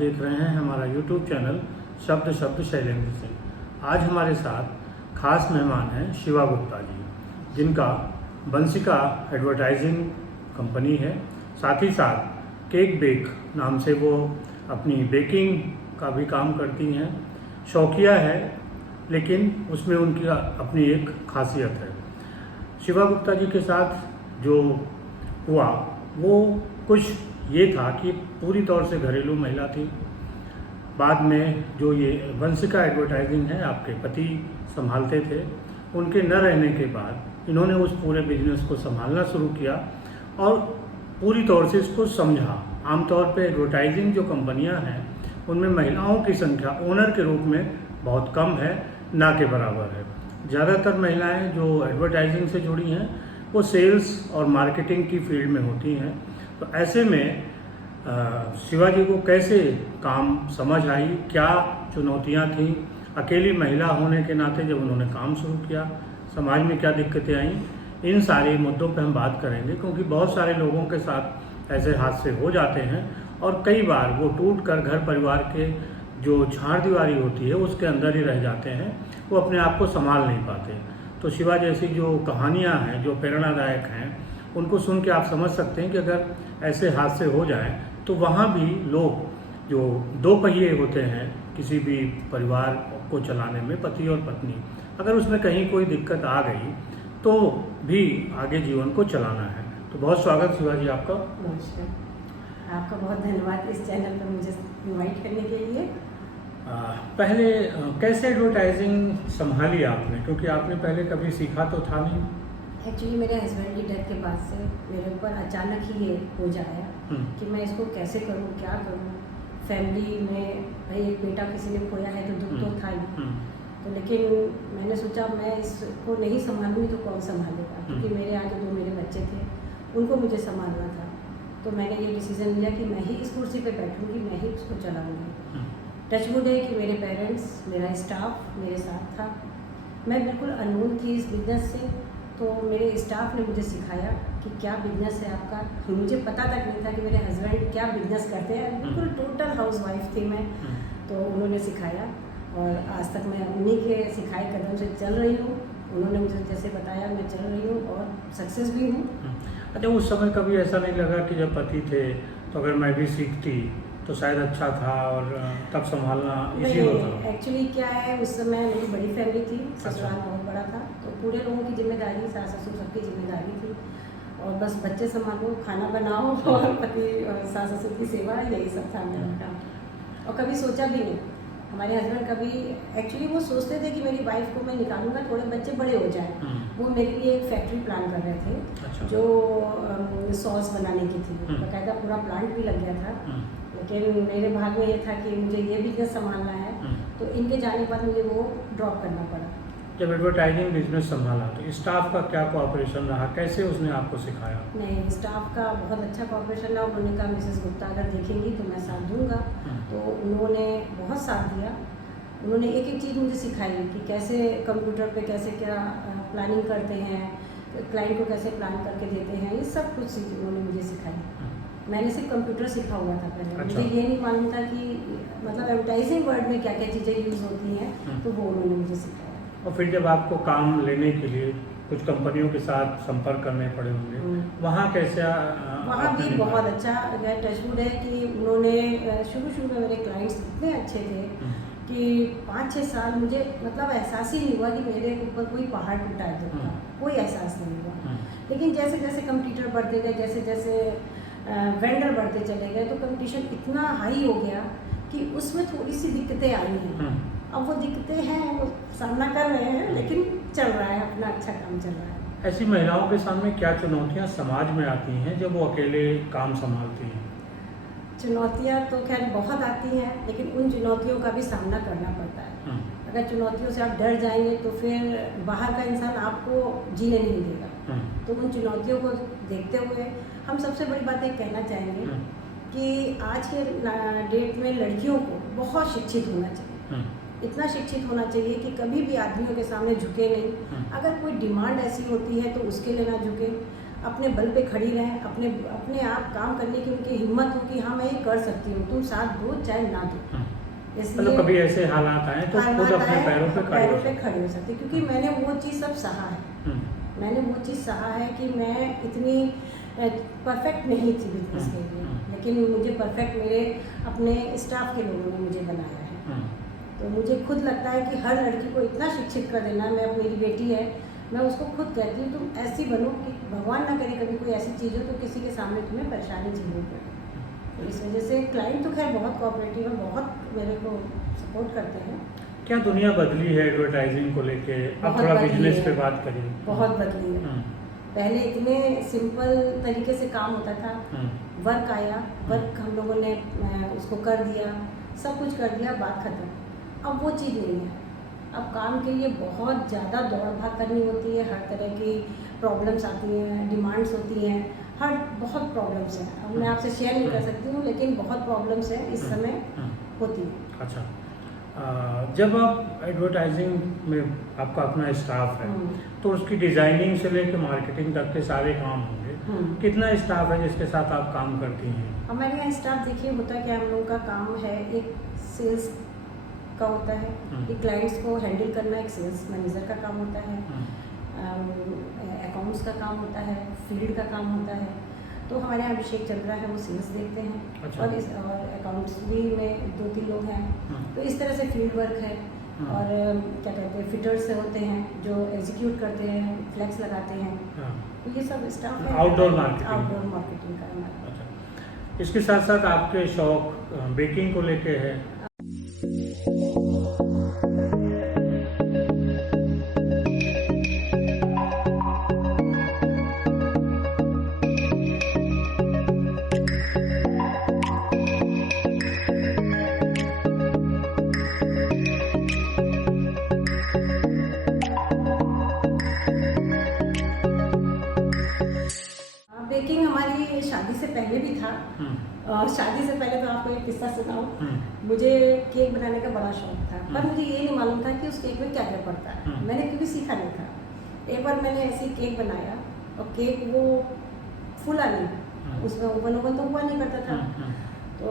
देख रहे हैं हमारा YouTube चैनल शब्द शब्द शैलेंद्र से। आज हमारे साथ खास मेहमान हैं शिवा गुप्ता जी, जिनका बंसिका एडवर्टाइजिंग कंपनी है। साथ ही साथ केक बेक नाम से वो अपनी बेकिंग का भी काम करती हैं। शौकिया है, लेकिन उसमें उनकी अपनी एक खासियत है। शिवा गुप्ता जी के साथ जो हुआ वो कुछ ये था कि पूरी तौर से घरेलू महिला थी। बाद में जो ये बंसिका एडवर्टाइजिंग है, आपके पति संभालते थे। उनके न रहने के बाद इन्होंने उस पूरे बिजनेस को संभालना शुरू किया और पूरी तौर से इसको समझा। आमतौर पे एडवर्टाइजिंग जो कंपनियां हैं उनमें महिलाओं की संख्या ओनर के रूप में बहुत कम है, ना के बराबर है। ज़्यादातर महिलाएं जो एडवर्टाइजिंग से जुड़ी हैं वो सेल्स और मार्केटिंग की फील्ड में होती हैं। तो ऐसे में शिवाजी को कैसे काम समझ आई, क्या चुनौतियां थीं, अकेली महिला होने के नाते जब उन्होंने काम शुरू किया, समाज में क्या दिक्कतें आईं, इन सारे मुद्दों पर हम बात करेंगे। क्योंकि बहुत सारे लोगों के साथ ऐसे हादसे हो जाते हैं और कई बार वो टूट कर घर परिवार के जो झाड़ दीवारी होती है उसके अंदर ही रह जाते हैं, वो अपने आप को संभाल नहीं पाते। तो शिवा जैसी जो कहानियाँ हैं जो प्रेरणादायक हैं, उनको सुन के आप समझ सकते हैं कि अगर ऐसे हादसे हो जाएं तो वहाँ भी लोग जो दो पहिए होते हैं किसी भी परिवार को चलाने में, पति और पत्नी, अगर उसमें कहीं कोई दिक्कत आ गई तो भी आगे जीवन को चलाना है। तो बहुत स्वागत शिवा जी आपका। नमस्कार, आपका बहुत धन्यवाद इस चैनल पर मुझे इनवाइट करने के लिए। पहले कैसे एडवर्टाइजिंग संभाली आपने, क्योंकि आपने पहले कभी सीखा तो था नहीं। एक्चुअली मेरे हस्बैंड की डेथ के बाद से मेरे ऊपर अचानक ही ये हो जाया कि मैं इसको कैसे करूँ, क्या करूँ। फैमिली में भाई एक बेटा किसी ने खोया है तो दुख तो था ही, तो लेकिन मैंने सोचा मैं इसको नहीं संभालूंगी तो कौन संभालेगा, क्योंकि मेरे आगे दो मेरे बच्चे थे, उनको मुझे संभालना था। तो मैंने ये डिसीज़न लिया कि मैं ही इस कुर्सी पे बैठूंगी, मैं ही उसको चलाऊंगी। टचवुड है कि मेरे पेरेंट्स, मेरा स्टाफ मेरे साथ था। मैं बिल्कुल अननोन थी इस बिज़नेस से, तो मेरे स्टाफ ने मुझे सिखाया कि क्या बिज़नेस है आपका। मुझे पता तक नहीं था कि मेरे हस्बैंड क्या बिज़नेस करते हैं। बिल्कुल टोटल हाउसवाइफ थी मैं। तो उन्होंने सिखाया और आज तक मैं उन्हीं के सिखाए कदम से चल रही हूँ। उन्होंने मुझे जैसे बताया मैं चल रही हूँ और सक्सेस भी हूँ। अच्छा, उस समय कभी ऐसा नहीं लगा कि जब पति थे तो अगर मैं भी सीखती तो शायद अच्छा था और तब संभालना इजी होता? एक्चुअली क्या है, उस समय मेरी बड़ी फैमिली थी, ससुराल बहुत बड़ा था, तो पूरे लोगों की जिम्मेदारी, सास ससुर सबकी जिम्मेदारी थी और बस बच्चे संभालो, खाना बनाओ और पति और सास ससुर की सेवा, यही सब था मेरा काम। और कभी सोचा भी नहीं। हमारे हस्बैंड कभी एक्चुअली वो सोचते थे कि मेरी वाइफ को मैं निकालूंगा, थोड़े बच्चे बड़े हो जाए। वो मेरे लिए एक फैक्ट्री प्लान कर रहे थे जो सॉस बनाने की थी, बाकायदा पूरा प्लांट भी लग गया था। लेकिन मेरे भाग में ये था कि मुझे ये बिजनेस संभालना है, तो इनके जाने के बाद मुझे वो ड्रॉप करना पड़ा। जब एडवर्टाइजिंग बिजनेस संभाला तो स्टाफ का क्या कोऑपरेशन रहा, कैसे उसने आपको सिखाया? नहीं, स्टाफ का बहुत अच्छा कोऑपरेशन रहा। उन्होंने कहा मिसेस गुप्ता अगर देखेंगी तो मैं साथ दूंगा, तो उन्होंने बहुत साथ दिया। उन्होंने एक एक चीज़ मुझे सिखाई कि कैसे कंप्यूटर पे कैसे क्या प्लानिंग करते हैं, क्लाइंट को कैसे प्लान करके देते हैं, ये सब कुछ चीज़ उन्होंने मुझे सिखाई। मैंने सिर्फ कंप्यूटर सीखा हुआ था पहले। मुझे ये नहीं मालूम था कि मतलब एडवर्टाइजिंग वर्ड में क्या क्या चीज़ें यूज़ होती हैं, तो वो उन्होंने मुझे सिखाया। और फिर जब आपको काम लेने के लिए कुछ कंपनियों के साथ संपर्क करने पड़े होंगे, वहाँ कैसे? वहाँ भी बहुत अच्छा टचवुड है कि उन्होंने शुरू में मेरे क्लाइंट्स इतने अच्छे थे कि 5-6 साल मुझे मतलब एहसास ही नहीं हुआ कि मेरे ऊपर कोई पहाड़ टूटा है दुख का, कोई एहसास नहीं हुआ। लेकिन जैसे जैसे कंप्यूटर बढ़ते गए, जैसे जैसे वेंडर बढ़ते चले गए, तो कंपटीशन इतना हाई हो गया कि उसमें थोड़ी सी दिक्कतें आई हैं। अब वो दिक्कतें हैं, वो सामना कर रहे हैं, लेकिन चल रहा है, अपना अच्छा काम चल रहा है। ऐसी महिलाओं के सामने क्या चुनौतियाँ समाज में आती हैं जब वो अकेले काम संभालती हैं? चुनौतियाँ तो खैर बहुत आती हैं, लेकिन उन चुनौतियों का भी सामना करना पड़ता है। अगर चुनौतियों से आप डर जाएंगे तो फिर बाहर का इंसान आपको जीने नहीं देगा। तो उन चुनौतियों को देखते हुए हम सबसे बड़ी बात एक कहना चाहेंगे कि आज के डेट में लड़कियों को बहुत शिक्षित होना चाहिए। इतना शिक्षित होना चाहिए कि कभी भी आदमियों के सामने झुके नहीं। अगर कोई डिमांड ऐसी होती है तो उसके लिए ना झुके। अपने बल पे खड़ी रहें, अपने अपने आप काम करने की उनकी हिम्मत हो कि हाँ मैं ये कर सकती हूँ, तुम साथ दो चाहे ना दो। मतलब कभी ऐसे हालात आए तो खुद अपने पैरों पे खड़े हो सकते, क्योंकि मैंने वो चीज़ सब सहा है। मैंने वो चीज़ सहा है कि मैं इतनी परफेक्ट नहीं थी बिजनेस के लिए, लेकिन मुझे परफेक्ट मेरे अपने स्टाफ के लोगों ने मुझे बनाया है। तो मुझे खुद लगता है कि हर लड़की को इतना शिक्षित कर देना, मैं मेरी बेटी है, मैं उसको खुद कहती हूँ तुम ऐसी बनो कि भगवान ना करे कभी कोई ऐसी चीज़ हो तो किसी के सामने तुम्हें परेशानी झेलनी पड़े। तो इस वजह से क्लाइंट तो खैर बहुत कोऑपरेटिव है, बहुत मेरे को सपोर्ट करते हैं। क्या दुनिया बदली है एडवर्टाइजिंग को लेके? अब थोड़ा बिजनेस पे बात करिए। बहुत बदली है। पहले इतने सिंपल तरीके से काम होता था, वर्क आया, वर्क हम लोगों ने उसको कर दिया, सब कुछ कर दिया, बात खत्म। अब वो चीज़ नहीं है। अब काम के लिए बहुत ज़्यादा दौड़ भाग करनी होती है, हर तरह की प्रॉब्लम्स आती हैं, डिमांड्स होती हैं, हर बहुत प्रॉब्लम्स हैं। अब मैं आपसे शेयर नहीं कर सकती हूँ, लेकिन बहुत प्रॉब्लम्स हैं इस समय होती हैं। अच्छा, जब आप एडवर्टाइजिंग में आपका अपना स्टाफ है तो उसकी डिज़ाइनिंग से लेकर मार्केटिंग तक के सारे काम होंगे, कितना स्टाफ है जिसके साथ आप काम करती हैं? हमारे यहाँ स्टाफ देखिए होता क्या, हम लोगों का काम है, एक सेल्स का होता है कि क्लाइंट्स को हैंडल करना, एक सेल्स मैनेजर का काम होता है, अकाउंट्स का काम होता है, फील्ड का काम होता है। तो हमारे यहाँ अभिषेक चल रहा है, वो सेल्स देखते हैं। अच्छा। और अकाउंट्स भी में 2-3 लोग हैं। तो इस तरह से फील्ड वर्क है। और क्या कहते हैं, फिटर्स से होते हैं जो एग्जीक्यूट करते हैं, फ्लैक्स लगाते हैं। तो ये सब स्टाफ है। आउटडोर मार्केटिंग का हमारा। अच्छा, इसके साथ साथ आपके शौक बेकिंग को लेके है? बेकिंग हमारी शादी से पहले भी था। शादी से पहले तो आपको एक किस्सा सुनाऊं। मुझे केक बनाने का बड़ा शौक था, पर मुझे ये नहीं मालूम था कि उस केक में क्या क्या पड़ता है। मैंने कभी सीखा नहीं था। एक बार मैंने ऐसे केक बनाया और केक वो फूला नहीं, उसमें ओवन तो हुआ नहीं करता था, तो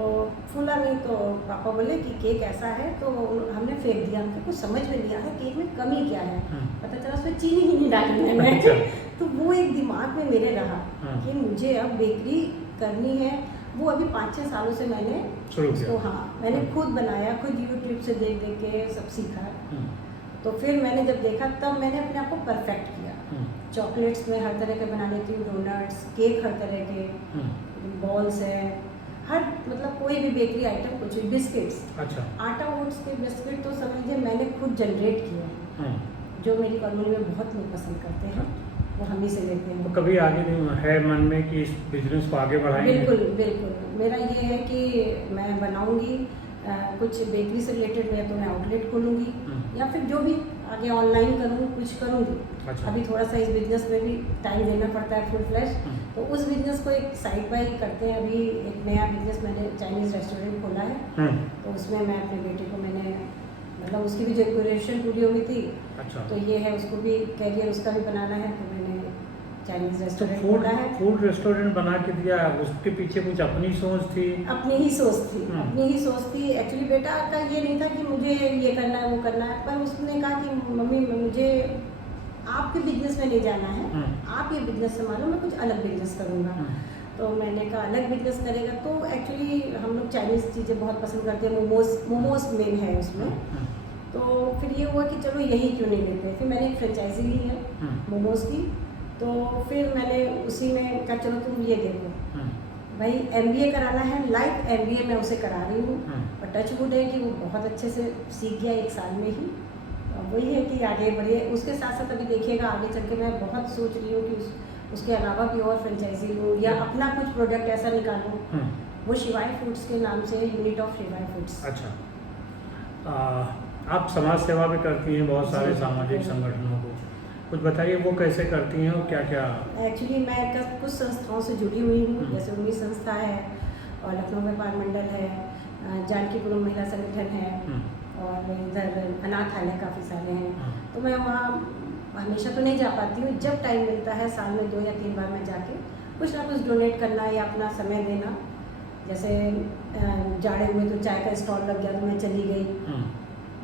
फूला नहीं। तो पापा बोले कि केक ऐसा है, तो हमने फेंक दिया। हमको कुछ समझ में नहीं आया केक में कमी क्या है। पता चला उसमें चीनी ही नहीं डाली मैंने। तो वो एक दिमाग में मेरे रहा कि मुझे अब बेकरी करनी है। वो अभी 5-6 सालों से मैंने उसको मैंने खुद बनाया, खुद यूट्यूब से देख देख के सब सीखा। तो फिर मैंने जब देखा तब मैंने अपने आप को परफेक्ट किया। चॉकलेट्स में हर तरह के बना लेती हूँ, डोनट्स, केक हर तरह के, बॉल्स है, हर मतलब कोई भी बेकरी आइटम, कुछ भी, बिस्किट्स। अच्छा। आटा ओट्स के बिस्किट तो समझिए मैंने खुद जनरेट किया, जो मेरी कॉलोनी में बहुत लोग पसंद करते हैं, वो हम ही से लेते हैं। तो कभी आगे नहीं है मन में कि इस बिजनेस को आगे बढ़ाएंगे? बिल्कुल बिल्कुल, मेरा ये है कि मैं बनाऊंगी कुछ बेकरी से रिलेटेड, या तो मैं आउटलेट खोलूंगी या फिर जो भी आगे ऑनलाइन करूँ, कुछ करूँगी। अच्छा। अभी थोड़ा सा इस बिजनेस में भी टाइम देना पड़ता है फुल फ्लैश, तो उस बिजनेस को एक साइड बाय करते हैं। अभी एक नया बिजनेस मैंने चाइनीज़ रेस्टोरेंट खोला है, तो उसमें मैं अपने बेटे को मैंने मतलब उसकी भी डेकोरेशन पूरी हो गई थी। अच्छा। तो ये है, उसको भी कैरियर उसका भी बनाना है, तो मैंने चाइनीज़ रेस्टोरेंट खोला है। फूड रेस्टोरेंट बना के दिया, उसके पीछे कुछ अपनी सोच थी? अपनी ही सोच थी, अपनी ही सोच थी। एक्चुअली बेटा का ये नहीं था कि मुझे ये करना है वो करना है, पर उसने कहा कि मम्मी मुझे आपके बिजनेस में नहीं जाना है, आप ये बिजनेस संभालो, मैं कुछ अलग बिजनेस करूँगा। तो मैंने कहा अलग बिजनेस करेगा, तो एक्चुअली हम लोग चाइनीज़ चीज़ें बहुत पसंद करते हैं, मोमोज मेन है उसमें। तो फिर ये हुआ कि चलो यही क्यों नहीं लेते। फिर मैंने एक फ्रेंचाइजी ली है मोमोज की, तो फिर मैंने उसी में कहा चलो तुम ये देखो भाई, MBA कराना है, लाइव MBA मैं उसे करा रही हूँ, और टच वुड है कि वो बहुत अच्छे से सीख गया 1 साल में ही। वही है कि आगे बढ़े। उसके साथ साथ अभी देखिएगा आगे चल के मैं बहुत सोच रही हूँ कि उसके अलावा भी और फ्रेंचाइजी लूँ या अपना कुछ प्रोडक्ट ऐसा निकालूँ। वो शिवाय फूड्स के नाम से, यूनिट ऑफ शिवाय फूड्स। अच्छा, आप समाज सेवा भी करती हैं बहुत सारे सामाजिक संगठनों को, कुछ बताइए वो कैसे करती हैं और क्या क्या? एक्चुअली मैं कुछ संस्थाओं से जुड़ी हुई हूँ, जैसे उम्मीद संस्था है, और लखनऊ व्यापार मंडल है, जानकीपुरम महिला संगठन है, और इधर अनाथालय काफ़ी सारे हैं। तो मैं वहाँ हमेशा तो नहीं जा पाती हूँ, जब टाइम मिलता है साल में 2 या 3 बार मैं जाके कुछ ना कुछ डोनेट करना या अपना समय देना। जैसे जाड़े हुए तो चाय का स्टॉल लग गया तो मैं चली गई,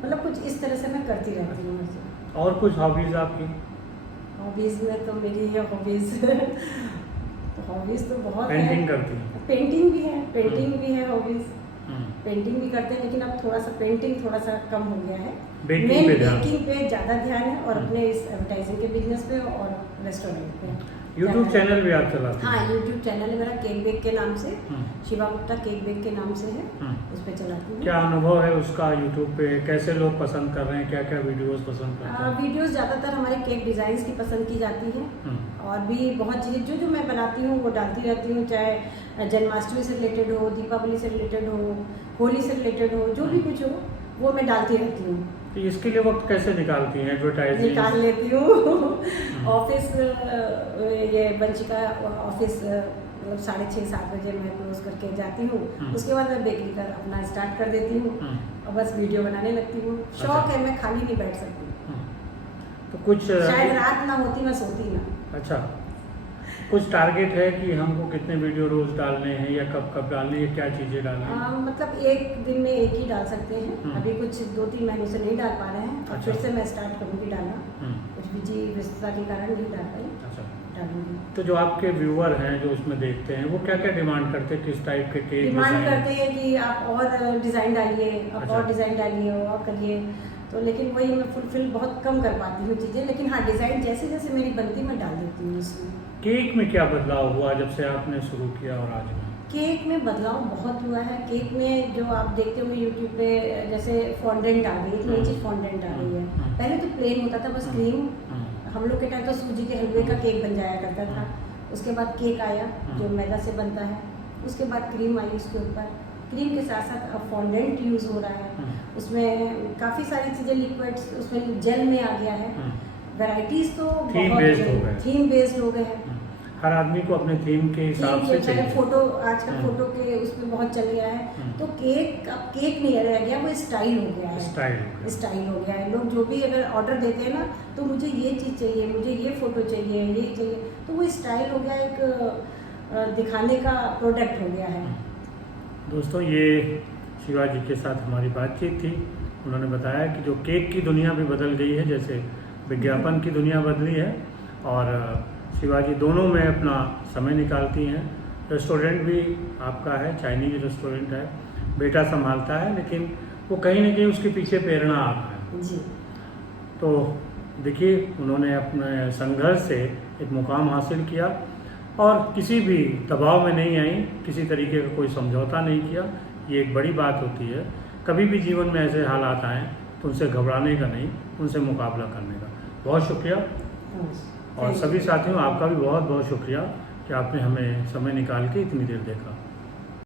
मतलब कुछ इस तरह से मैं करती रहती हूँ। और कुछ हॉबीज़ आपकी? हॉबीज़ में तो मेरी है हॉबीज़ तो बहुत पेंटिंग है। करती हैं? पेंटिंग भी है हॉबीज़। पेंटिंग भी करते हैं, लेकिन अब थोड़ा सा पेंटिंग थोड़ा सा कम हो गया है। बेकिंग पे ध्यान? बेकिंग पे ज़्यादा ध्यान है और अपने इस एडवर्टाइजिंग के बिजनेस पे और रेस्टोरेंट पे। यूट्यूब चैनल भी आप चलाते हैं? हाँ, यूट्यूब चैनल है मेरा केक बेक के नाम से, हम्म। शिवा गुप्ता केक बेक के नाम से है, उस पर चलाती हूँ। क्या अनुभव है उसका यूट्यूब पे? कैसे लोग पसंद कर रहे हैं? क्या क्या वीडियोस पसंद करते हैं? वीडियोस ज़्यादातर हमारे केक डिज़ाइंस की पसंद की जाती हैं और भी बहुत चीज़ें जो मैं बनाती हूँ वो डालती रहती हूँ, चाहे जन्माष्टमी से रिलेटेड हो, दीपावली से रिलेटेड हो, होली से रिलेटेड हो, जो भी कुछ हो वो मैं डालती रहती हूँ। तो इसके लिए वक्त कैसे निकालती हैं? एडवर्टाइजिंग निकाल लेती हूँ। ऑफिस ये बंशिका ऑफिस मतलब 6:30-7 बजे मैं क्लोज करके जाती हूँ। उसके बाद मैं बेकरी का अपना स्टार्ट कर देती हूँ और बस वीडियो बनाने लगती हूँ। शौक है, मैं खाली नहीं बैठ सकती। तो कुछ शायद रात ना होती मैं सोती ना। अच्छा, कुछ टारगेट है कि हमको कितने वीडियो रोज डालने हैं या कब कब डालने हैं, क्या चीज़ें डालनी हैं? मतलब एक दिन में एक ही डाल सकते हैं। अभी कुछ 2-3 महीनों से नहीं डाल पा रहे हैं और अच्छा। फिर से मैं स्टार्ट करूँगी डालना। कुछ बिजी व्यस्तता के कारण नहीं डाल पाई, अच्छा, डालूंगी। तो जो आपके व्यूअर हैं जो उसमें देखते हैं वो क्या क्या डिमांड करते हैं? किस टाइप के केक डिमांड करते हैं कि आप और डिज़ाइन डालिए, आप अच्छा। और डिज़ाइन डालिए और करिए, तो लेकिन वही मैं फुलफिल बहुत कम कर पाती हूँ चीज़ें, लेकिन हाँ डिज़ाइन जैसे जैसे मेरी बनती मैं डाल देती हूँ इसमें। केक में क्या बदलाव हुआ जब से आपने शुरू किया और आज में? केक में बदलाव बहुत हुआ है। केक में जो आप देखते होंगे यूट्यूब पे, जैसे फॉन्डेंट आ गई, एक नई चीज़ फॉन्डेंट आ गई है। पहले तो प्लेन होता था बस क्रीम, हम लोग के टाइम तो सूजी के हलवे का केक बन जाया करता था। उसके बाद केक आया जो मैदा से बनता है, उसके बाद क्रीम आई उसके ऊपर, क्रीम के साथ साथ अब फॉन्डेंट यूज़ हो रहा है। उसमें काफ़ी सारी चीज़ें लिक्विड्स उसमें जेल में आ गया है। वैरायटीज़ तो थीम बेस्ड हो गए, थीम बेस्ड हो गए हैं। हर आदमी को अपने थीम के हिसाब से चाहिए। फोटो आजकल फोटो के उसमें बहुत चल गया है, तो केक अब केक नहीं रह गया, वो स्टाइल हो गया है। स्टाइल हो गया है। लोग जो भी अगर ऑर्डर देते हैं ना तो मुझे ये चीज़ चाहिए, मुझे ये फोटो चाहिए, ये चाहिए, तो वो स्टाइल हो गया, एक दिखाने का प्रोडक्ट हो गया है। दोस्तों, ये शिवाजी के साथ हमारी बातचीत थी। उन्होंने बताया कि जो केक की दुनिया भी बदल गई है, जैसे विज्ञापन की दुनिया बदली है, और शिवाजी दोनों में अपना समय निकालती हैं। रेस्टोरेंट भी आपका है, चाइनीज रेस्टोरेंट है, बेटा संभालता है, लेकिन वो कहीं ना कहीं उसके पीछे प्रेरणा आप है जी। तो देखिए, उन्होंने अपने संघर्ष से एक मुकाम हासिल किया और किसी भी दबाव में नहीं आई, किसी तरीके का कोई समझौता नहीं किया। ये एक बड़ी बात होती है। कभी भी जीवन में ऐसे हालात आएँ तो उनसे घबराने का नहीं, उनसे मुकाबला करने का। बहुत शुक्रिया। और सभी साथियों, आपका भी बहुत बहुत शुक्रिया कि आपने हमें समय निकाल के इतनी देर देखा।